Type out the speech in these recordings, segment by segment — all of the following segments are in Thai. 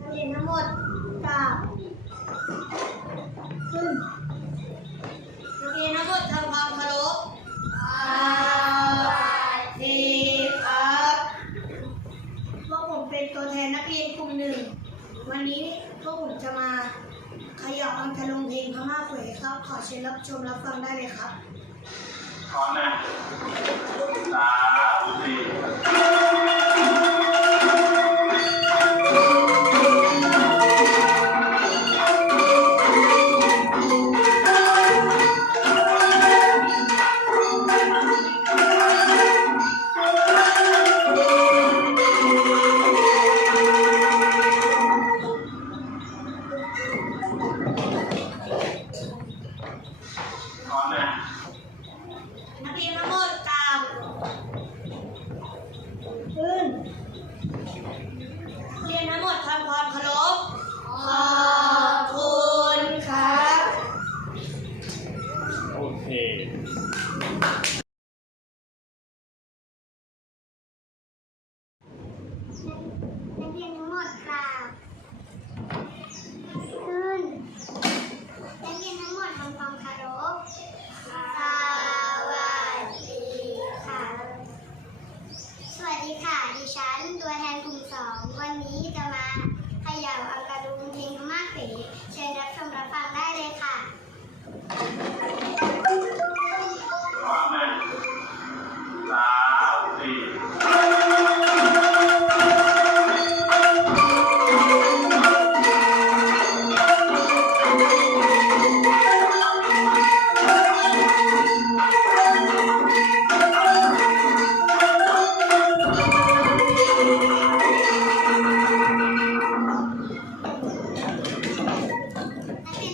นักเรียนทั้งหมดกราบขึ้นนักเรียนทั้งหมดทำความเคารพสวัสดีครับพวกผมเป็นตัวแทนนักเรียนกลุ่มหนึ่ง วันนี้พวกผมจะมาขยับอังคารลงเพลงพม่าเขวครับ ขอเชิญรับชมรับฟังได้เลยครับพร้อมนะสามสี่ เรียนทั้งหมดกราบขึ้นนักเรียนทั้งหมดทำความคารพ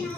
ทั้ง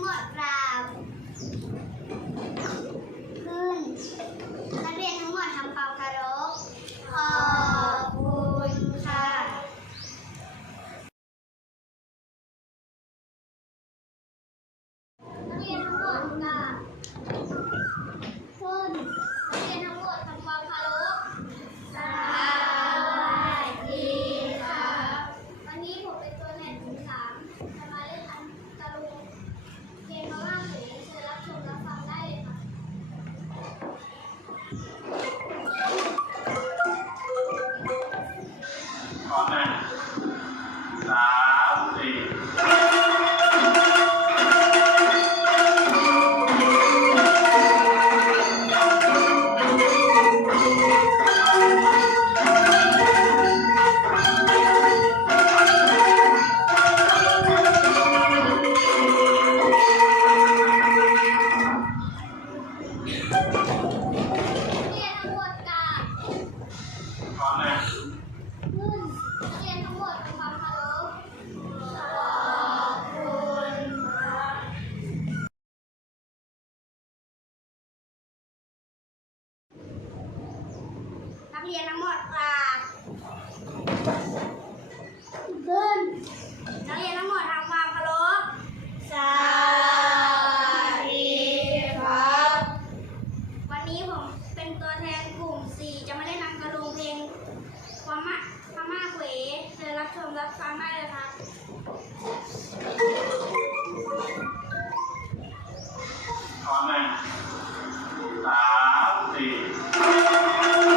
เรียนทั้งหมดค่ะขึ้นนักเรียนทั้งหมดทำความเคารพสวัสดีครับ วันนี้ผมเป็นตัวแทนกลุ่ม 4 จะมาเล่นนังกระดุงเพลงความมาความมาเขวเชิรับชมรับฟังได้เลยครับพร้อมไหมสามสี่